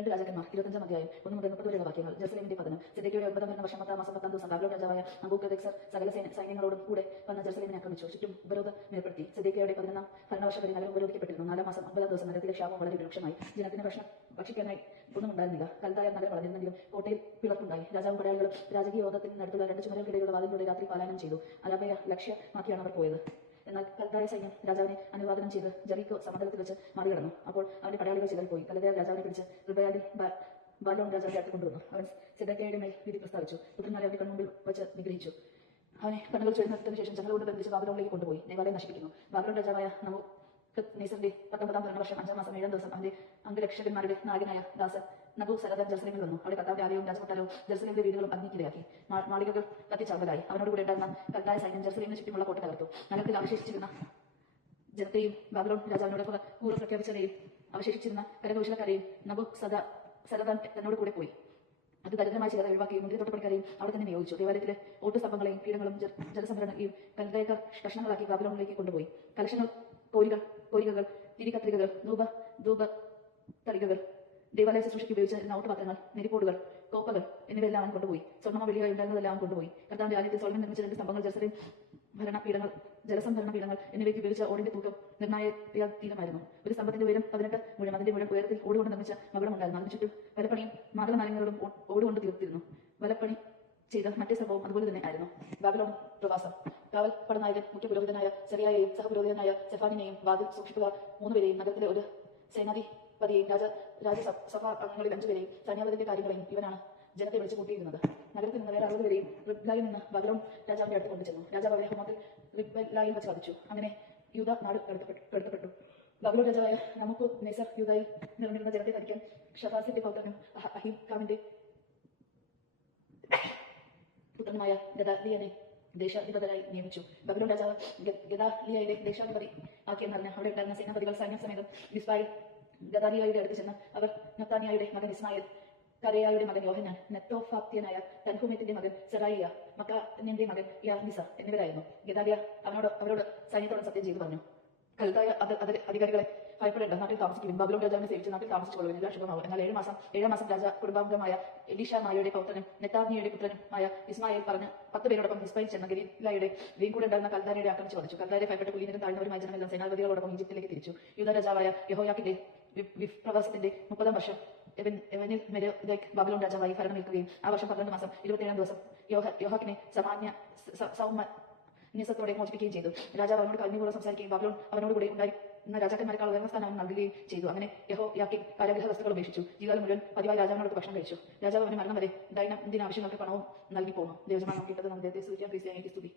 രണ്ട് രാജാക്കന്മാർ 25 അധ്യായം 1 മുതൽ 30 വരെയുള്ള വാക്യങ്ങൾ. ജെറുസലേമിന്റെ പതനം. സിദെക്കീയുടെ 9 വർഷം 10 മാസം 10 ദിവസം ബാബിലോൺ രാജാവായ നബൂക്കദ്നേസർ സകല സൈന്യങ്ങളോടും കൂടെ വന്ന് ജെറുസലേമിനെ ആക്രമിച്ചു. ചുറ്റും ഉപരോധം ഏർപ്പെടുത്തി. സിദെക്കീയുടെ 11 ഭരണവർഷം വരെ നഗരം ഉപരോധിക്കപ്പെട്ടിരുന്നു. 4 മാസം 50 ദിവസം നഗരത്തിലെ ക്ഷാമം വളരെ രൂക്ഷമായി. ജനത്തിന് ഭക്ഷിക്കാനായി ഒന്നും ഉണ്ടായിരുന്നില്ല. കൽദായ നഗരം വളർന്നിരുന്നെങ്കിലും കോട്ടയിൽ പിളർപ്പുണ്ടായി. രാജാവും പടയാളികളും രാജകീയ യോഗത്തിനടുത്തുള്ള 2 ചുമരുകൾക്കിടയിലുള്ള വാതിലൂടെ രാത്രി പലായനം ചെയ്തു. അരാബയെ ലക്ഷ്യമാക്കിയാണ് അവർ പോയത്. എന്നാൽ കൽദായ സൈന്യം രാജാവിനെ അനുവാദനം ചെയ്ത് ജെറിക്കോ സമതലത്തിൽ വെച്ച് മറികടന്നു. അപ്പോൾ അവന്റെ പടയാളികൾ ചിതറിപ്പോയി. കൽദായ രാജാവിനെ പിടിച്ച് റിബയാലിൽ ബാലോൺ രാജാവിന്റെ അടുത്ത് കൊണ്ടുവന്നു. അവൻ സിദെക്കീയയുടെ മേൽ വിധി പ്രസ്താവിച്ചു. പുത്രന്മാരെ അവന്റെ കൺമുമ്പിൽ വെച്ച് നിഗ്രഹിച്ചു. അവനെ കണ്ണുകൾ ചുഴന്നതിനു ശേഷം ജനങ്ങൾ കൊണ്ട് ബന്ധിച്ച് ബാബിലോണിലേക്ക് കൊണ്ടുപോയി. ദേവാലയം നശിപ്പിക്കുന്നു. ബാബിലോൺ രാജാവായ നബൂക്കദ്നേസറിന്റെ 19 ഭരണവർഷം 5 മാസം 7 ദിവസം അവന്റെ അംഗരക്ഷകന്മാരുടെ നായകനായ ദാസൻ നബൂസരദാൻ ജെറുസലേമിൽ വന്നു. അവിടെ കർത്താവിന്റെ ആലയവും രാജകൊട്ടാരവും ജെറുസലേമിന്റെ വീടുകളും അഗ്നിക്കിരയാക്കി. മാളികകൾ കത്തിച്ചാമ്പലായി. അവനോട് കൂടെ ഉണ്ടായിരുന്ന കൽദായ സൈന്യം ജെറുസലേമിന് ചുറ്റുമുള്ള കോട്ട തകർത്തു. നഗരത്തിൽ അവശേഷിച്ചിരുന്ന ജനത്തെയും ബാബിലോൺ രാജാവിനോട് കൂറ് പ്രഖ്യാപിച്ചവരെയും അവശേഷിച്ചിരുന്ന കരകൗശലക്കാരെയും നബൂസരദാൻ തന്നോട് കൂടെ പോയി. അത് ദരിദ്രമായ ചിലരെ ഒഴിവാക്കി മുന്തിരിത്തോട്ടപ്പണിക്കാരെയും അവിടെ തന്നെ നിയോഗിച്ചു. ദേവാലയത്തിലെ ഓട്ടുസ്തംഭങ്ങളെയും പീഠങ്ങളും ജലസംഭരണിയും കൽദായക്കാർ കഷ്ണങ്ങളാക്കി ബാബിലോണിലേക്ക് കൊണ്ടുപോയി. കലശങ്ങൾ, കോരികകൾ, തിരികത്രികകൾ, ധൂപത്തളികകൾ, ദേവാലയ ശുശ്രൂഷയ്ക്ക് ഉപയോഗിച്ചിരുന്ന ഓട്ടുപാത്രങ്ങൾ, നെരിപ്പോടുകൾ, കോപ്പകൾ എന്നിവയെല്ലാം അവൻ കൊണ്ടുപോയി. സ്വർണ്ണമോ വെള്ളിയോ ഉണ്ടായിരുന്നതെല്ലാം അവൻ കൊണ്ടുപോയി. കർത്താവിന്റെ ആലയത്തിൽ സോളമൻ നിർമ്മിച്ച 2 സ്തംഭങ്ങൾ, ജലസംഭരണ പീഠങ്ങൾ എന്നിവയ്ക്ക് ഉപയോഗിച്ച ഓടിന്റെ തൂക്കം നിർണായകമായിരുന്നു. ഒരു സ്തംഭത്തിന്റെ ഉയരം 18 മുഴം. അതിന്റെ മുഴുവൻ ഉയരത്തിൽ ഓടുകൊണ്ട് നിർമ്മിച്ച മകുടം ഉണ്ടായിരുന്നു. അതിന് ചുറ്റും വലപ്പണിയും മാതളനാരങ്ങളോടും ഓടുകൊണ്ട് തീർത്തിരുന്നു. വലപ്പണി ചെയ്ത മറ്റേ സംഭവം അതുപോലെ തന്നെ ആയിരുന്നു. ബാബിലോൺ പ്രവാസം. കാവൽ പടനായകൻ മുഖ്യ പുരോഹിതനായ സെറിയായെയും സഹപുരോഹിതനായ സെഫാനിനെയും വാതിൽ സൂക്ഷിപ്പുകാർ 3 പേരെയും നഗരത്തിലെ ഒരു സേനാധിപതിയെയും രാജസഭാ അംഗങ്ങളിൽ 5 പേരെയും സൈന്യാധിപതിന്റെ കാര്യങ്ങളെയും ഇവനാണ് ജനത്തെ വിളിച്ചു കൂട്ടിയിരുന്നത്. നഗരത്തിൽ നിന്ന് വേറെ 60 പേരെയും റിബ്ലയിൽ നിന്ന് ബാബിലോൺ രാജാവിന്റെ അടുത്ത് കൊണ്ടുചെന്നു. രാജാവ് അവരെ ഹോമത്തിൽ റിബ്ലയിൽ വെച്ച് വധിച്ചു. അങ്ങനെ യൂദ നാട് കടത്തപ്പെട്ടു. ബാബിലോൺ രാജാവായ നബൂക്കദ്നേസർ യൂദയിൽ നിറഞ്ഞിരുന്ന ജനത്തെ ഭരിക്കാൻ ഷഫാസിന്റെ പൗത്രനും അഹീകാമിന്റെ പുത്രനുമായ ഗദാലിയനെ ദേശാധിപതരായി നിയമിച്ചു. ബാബിലോൺ രാജാവ് ഗദാലിയയെ ദേശാധിപതി ആക്കിയെന്നറിഞ്ഞ് അവിടെ ഉണ്ടായിരുന്ന സേനാപതികൾ സൈന്യസമേതം മിസ്പായിൽ ഗദാലിയയുടെ അടുത്ത് ചെന്ന് അവർ നത്താനിയായുടെ മകൻ ഇസ്മായേൽ, കരയായുടെ മകൻ യോഹന്നാൻ, നെത്തോഫാത്യനായ തൻഹുമേത്തിന്റെ മകൻ സെറായിയ, മക്കാനിന്റെ മകൻ യാർനിസ എന്നിവരായിരുന്നു. ഗദാലിയ അവരോട് സൈന്യത്തോട് സത്യം ചെയ്തു പറഞ്ഞു, കൽദായ അധികാരികളെ ഭയപ്പെടേണ്ട, നാട്ടിൽ താമസിക്കുവിൻ. ബാബിലോൺ രാജാവിനെ സേവിച്ച് നാട്ടിൽ താമസിച്ചുകൊള്ളുവിൻ, എല്ലാം ശുഭമാവും. എന്നാൽ 7 മാസം രാജ കുടുംബാംഗമായ എലീഷാമായുടെ പൗത്രനും നെത്താനിയുടെ പുത്രനുമായ ഇസ്മായേൽ പറഞ്ഞ് 10 പേരോടൊപ്പം മിസ്പയിൽ ചെന്ന ഗലീലയുടെ കൂടെ ഉണ്ടായിരുന്ന കൽദായരെ ആക്രമിച്ചു വധിച്ചു. കൽദായരെ ഭയപ്പെട്ട് കുലീനരും താഴ്ന്നവരുമായ ജനമെല്ലാം സേനാപതികളോടൊപ്പം ഈജിപ്തിലേക്ക് തിരിച്ചു. യൂദാ രാജാവായ യഹോയാക്കിന്റെ വിപ്രവാസത്തിന്റെ 30 വർഷം എവനിൽ മെരോദാക്ക് ബാബിലോൺ രാജാവായി ഭരണമേൽക്കുകയും ആ വർഷം 12 മാസം 27 ദിവസം യോഹാക്കിനെ സൗമന്യസത്തോടെ മോചിപ്പിക്കുകയും ചെയ്തു. രാജാവ് അവനോട് കരുണയോടെ സംസാരിക്കുകയും ബാബിലോൺ അവനോട് കൂടെ ഉണ്ടായിരുന്ന രാജാക്കന്മാരെക്കാൾ ഉയർന്ന സ്ഥാനം നൽകുകയും ചെയ്തു. അങ്ങനെ യഹോയാക്കിൻ കാരാഗൃഹ വസ്തുക്കൾ ഉപേക്ഷിച്ചു. ജീവിതകാലം മുഴുവൻ പതിവായി രാജാവിനോട് ഭക്ഷണം കഴിച്ചു. രാജാവ് അവന് മരണം വരെ ദൈനംദിന ആവശ്യങ്ങൾക്ക് പണവും നൽകി പോന്നു. ദൈവജനമാണ് കേട്ടത്. നാം ദൈവത്തെ സ്തുതിക്കാം. ക്രിസ്ത്യാനിക്ക് സ്തുതി.